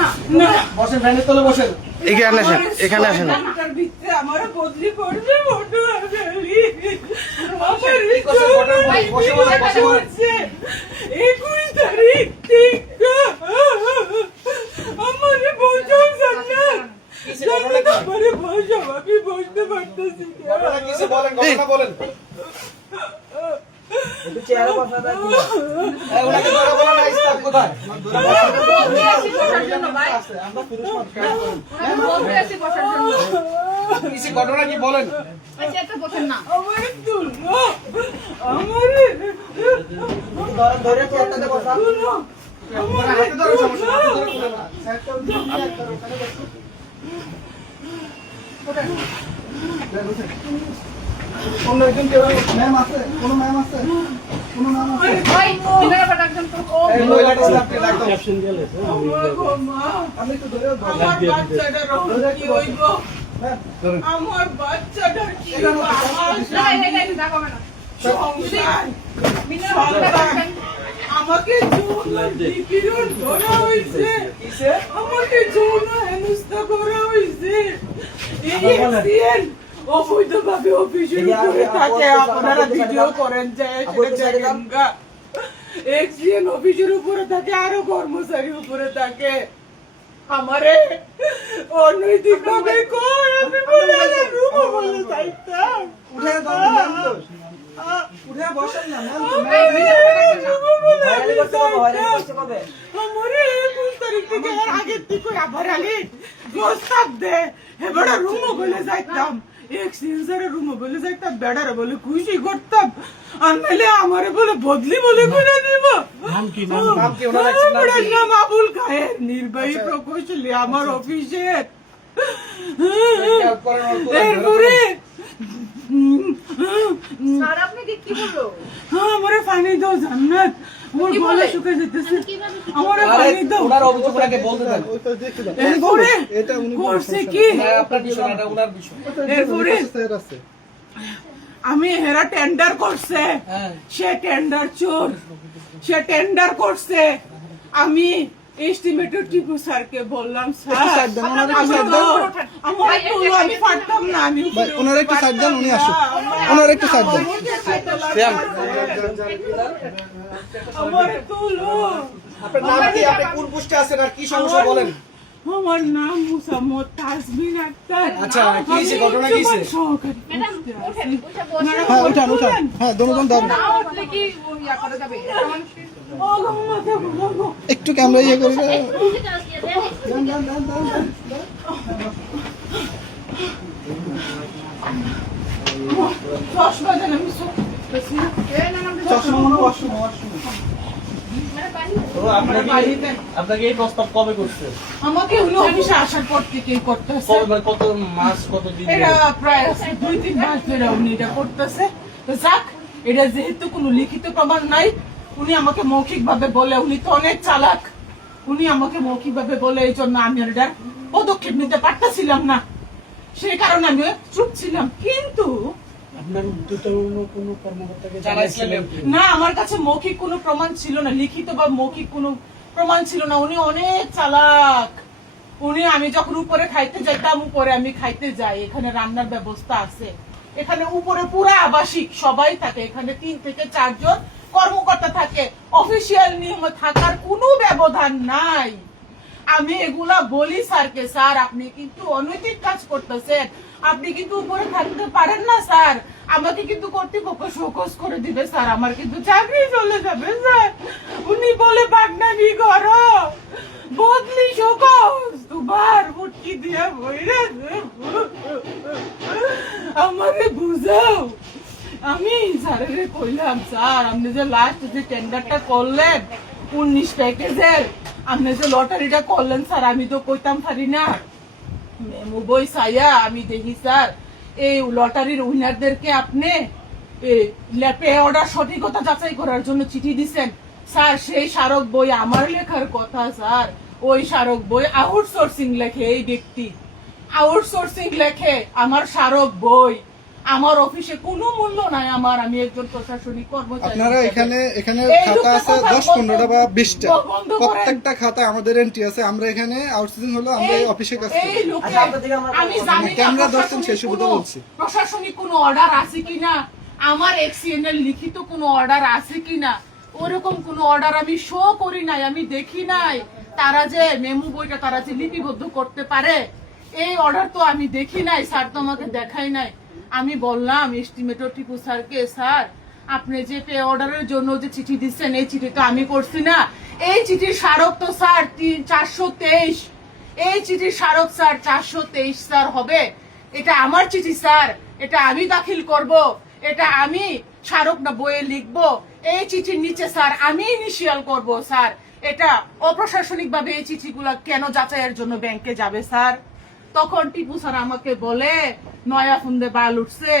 না না বসেন, ফ্যানের তলে বসেন। এখানে আসেন, এখানে আসেন। ঘন্টার ভিতরে আমার বদলি করবে বড় আগালি আমার ভাই, বসে বসে, বসে বসে। 21 তারিখ থেকে আমারে বোঝাও জান্নাত কিসে ঘটনা কি? আমারে বোঝাও আমি বুঝতে পারতেছি না। ঘটনা কিসে বলেন, ঘটনা বলেন। এই, ওনাকে ধরে বলেন না, ইসলাম কোথায়? বলতে আসি বসার জন্য ভাই আমরা পুরুষ মানুষ, বলতে আসি বসার জন্য কিসে ঘটনা কি বলেন? আচ্ছা একটা বসেন না আমারে তুলো আমারে ধরে চেয়ারটাতে বসা। তুলো আপনারা হাতে ধরে সমস্যা না, হাতে ধরে তুলে না। সাইডটা উল্টে দিয়ে একটা ওখানে বসুন। ওঠেন। বসেন। অন্য একজন কেউ ম্যাম আছে? কোনো ম্যাম আছে? কোনো ম্যাম আছে? ভাই কিনারা পাঠান তো এই মহিলাটা স্টাফকে ডাকো। আমার গো মা আমি একটু ধরে ধরো। আমার বাচ্চাটার কি হইব হ্যাঁ, ধরুন। আমার বাচ্চাটার কি এখানে হইব বসো, আমার না এটা দেখা হবে না সংসার মিনারা পাঠান আমাকে যৌন নিপীড়ন করা হয়েছে কিসে? আমাকে যৌন হেনস্থা করা হয়েছে এই এক্সিডেন্ট অবৈধভাবে অফিসের উপরে থাকে আপনারা ভিডিও করেন যায় এক্সিডেন্ট অফিসের উপরে থাকে আরো কর্মচারীর উপরে থাকে আমারে অনৈতিক ভাবে কয় আমি বলে রূপ বলে চাইতাম উঠে ধরুন, ম্যাম তো। উঠে বসেন না, ম্যাম তো। আমারে 21 তারিখ থেকে এর আগের থেকে আবার আগে প্রস্তাব দে এবারে রুমও বলে যাইতাম এক্সচেঞ্জারে রুমও বলে যাইতাম বেড়ারে বলে খুশি করতাম আর নাহলে আমারে বলে বদলি বলে করে দিব নাম কি, ওনার একজন নাম আমার কি? নাম আবুল খায়ের নির্বাহী প্রকৌশলী আমার অফিসের এরপরে স্যার আপনাকে কি বললো আমারে পানি দাও জান্নাত আমার কি গলা বলে? শুকিয়ে যেতেছে কিভাবে আমারে আরে, পানি দাও ওনার অভিযোগ ওনাকে বলতে দেন। এরপরে করছে কি না, আপনার বিষয় না, এটা ওনার বিষয়। এরপরে আমি হেরা টেন্ডার করছে হ্যাঁ। সে টেন্ডার চোর সে টেন্ডার করছে আমি এস্টিমেটেড টিপু স্যারকে বললাম স্যার আমি তো আমার তো আমি পারতাম না আমি ওনার একটু সাইড দেন, উনি আসুক। ওনার একটু সাইড দেন। আমার তুলো আপনার নাম কি? আপনি কোন পোস্টে আছেন আর কি সমস্যা বলেন? আমার নাম মুসাম্মদ তাসমিন আক্তার আচ্ছা, কি হয়েছে? ঘটনা কি হয়েছে? ম্যাডাম ওঠেন উঠে বসে হ্যাঁ উঠান উঠান, হ্যাঁ দুজন দাঁড়ান। না উঠলে কি ইয়া করা যাবে এটা মানুষের একটু ক্যামেরা ইয়ে করে দাও। চশমা দেন আমি চশমা মনে হয় ওয়াশরুমে, ওয়াশরুমে। আপনাকে এই প্রস্তাব কবে করছে? আমাকে উনি অফিসে আসার পর থেকেই করতেছে কবে মানে কত মাস কত দিন ধরে? এটা প্রায় 2-3 মাস ধরে উনি এটা করতেছে তো যাক এটা যেহেতু কোনো লিখিত প্রমাণ নাই উনি আমাকে মৌখিক ভাবে বলে উনি তো অনেক চালাক উনি আমাকে মৌখিক ভাবে বলে এই জন্য আমি আর এটার পদক্ষেপ নিতে পারতেছিলাম না সেই কারণে আমি চুপ ছিলাম কিন্তু আপনার উদ্যোতন কোনো কর্মকর্তাকে জানাইছিলেন? না আমার কাছে মৌখিক কোনো প্রমাণ ছিল না লিখিত বা মৌখিক কোনো প্রমাণ ছিল না উনি অনেক চালাক উনি আমি যখন উপরে খাইতে যাইতাম উপরে আমি খাইতে যাই এখানে রান্নার ব্যবস্থা আছে এখানে উপরে পুরা আবাসিক সবাই থাকে এখানে 3 থেকে 4 জন কর্মকর্তা থাকে অফিসিয়াল নিয়ম থাকার কোনো ব্যবধান নাই আমি এগুলা বলি স্যারকে স্যার আপনি কিন্তু অনৈতিক কাজ করতেছেন আপনি কিন্তু উপরে থাকতে পারেন না স্যার আমাকে কিন্তু কর্তৃপক্ষ শোকজ করে দিবে স্যার আমার কিন্তু চাকরি চলে যাবে স্যার উনি বলে বাগনানি করো বদলি শোকজ দুবার মুটকি দিয়ে বইরে আমারে বুঝাও আমি স্যারের কইলাম স্যার আপনি যে লাস্ট যে টেন্ডারটা করলেন 19 প্যাকেজের আপনি যে লটারিটা করলেন স্যার আমি তো কইতাম পারি না মেমু বই সাইয়া আমি দেখি স্যার এই লটারির উইনারদেরকে আপনি ল্যাপে অর্ডার সঠিকতা যাচাই করার জন্য চিঠি দিছেন স্যার সেই স্মারক বই আমার লেখার কথা স্যার ওই স্মারক বই আউটসোর্সিং লেখে এই ব্যক্তি আউটসোর্সিং লেখে আমার স্মারক বই আমার অফিসে কোনো মূল্য নাই আমার, আমি একজন প্রশাসনিক কর্মচারী। আপনারা এখানে এই খাতা লোকের আছে কথা 10-15টা বা 20টা, বন্ধ করেন। প্রত্যেকটা খাতা আমাদের এন্ট্রি আছে। আমরা এখানে আউটসোর্সিং হলো আমরা এই অফিসে কাজ করি। এই লোকে আমি জানি না ক্যামেরা ধরছেন প্রশাসনিক সেই সুবিধা কোনো- বলছি। প্রশাসনিক কোনো অর্ডার আছে কিনা, আমার এক্সিএনএল লিখিত কোনো অর্ডার আছে কিনা, ওরকম কোনো অর্ডার আমি শো করি নাই, আমি দেখি নাই। তারা যে মেমু বইটা তারা যে লিপিবদ্ধ করতে পারে, এই অর্ডার তো আমি দেখি নাই, স্যার তো আমাকে দেখাই নাই। আমি বললাম এস্টিমেটর টিপু স্যারকে, স্যার আপনি যে পে অর্ডারের জন্য যে চিঠি দিচ্ছেন, এই চিঠি তো আমি করছি না, এই চিঠির স্মারক তো স্যার 423, এই চিঠির স্মারক স্যার 423 স্যার হবে। এটা আমার চিঠি স্যার, এটা আমি দাখিল করব, এটা আমি স্মারক না বইয়ে লিখবো, এই চিঠির নিচে স্যার আমি ইনিশিয়াল করব স্যার। এটা অপ্রশাসনিক ভাবে এই চিঠিগুলা কেন যাচাইয়ের জন্য ব্যাংকে যাবে স্যার? তখন টিপু স্যার আমাকে বলে, নয়া ফুন্দে বাল উঠছে,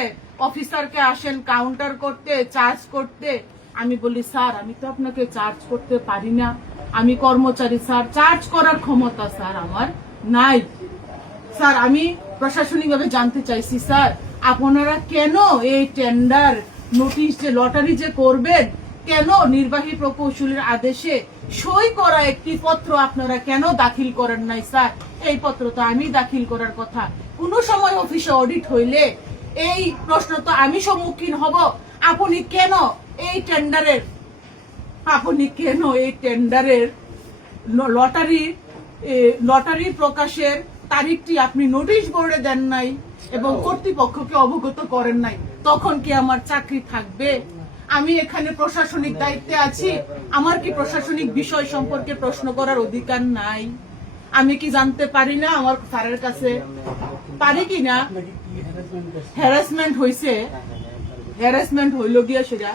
অফিসারকে আসেন কাউন্টার করতে, চার্জ করতে। আমি বলি স্যার আমি তো আপনাকে চার্জ করতে পারি না, আমি কর্মচারী স্যার, চার্জ করার ক্ষমতা স্যার আমার নাই। স্যার আমি প্রশাসনিক ভাবে জানতে চাইছি স্যার, আপনারা কেন এই টেন্ডার নোটিশ যে লটারি যে করবেন, কেন নির্বাহী প্রকৌশলীর আদেশে সই করা একটি পত্র আপনারা কেন দাখিল করেন নাই স্যার? এই পত্র তো আমি দাখিল করার কথা। কোন সময় অফিসে অডিট হইলে এই প্রশ্ন তো আমি সম্মুখীন হব, আপনি কেন এই টেন্ডারের লটারি প্রকাশের তারিখটি আপনি নোটিশ বোর্ডে দেন নাই এবং কর্তৃপক্ষকে অবগত করেন নাই? তখন কি আমার চাকরি থাকবে? আমি এখানে প্রশাসনিক দায়িত্বে আছি, আমার কি প্রশাসনিক বিষয় সম্পর্কে প্রশ্ন করার অধিকার নাই? আমি কি জানতে পারি না আমার স্যারের কাছে? পারি কি না? আপনাকে কি হ্যারাসমেন্ট করছে? হ্যারাসমেন্ট হইল গিয়া সেটা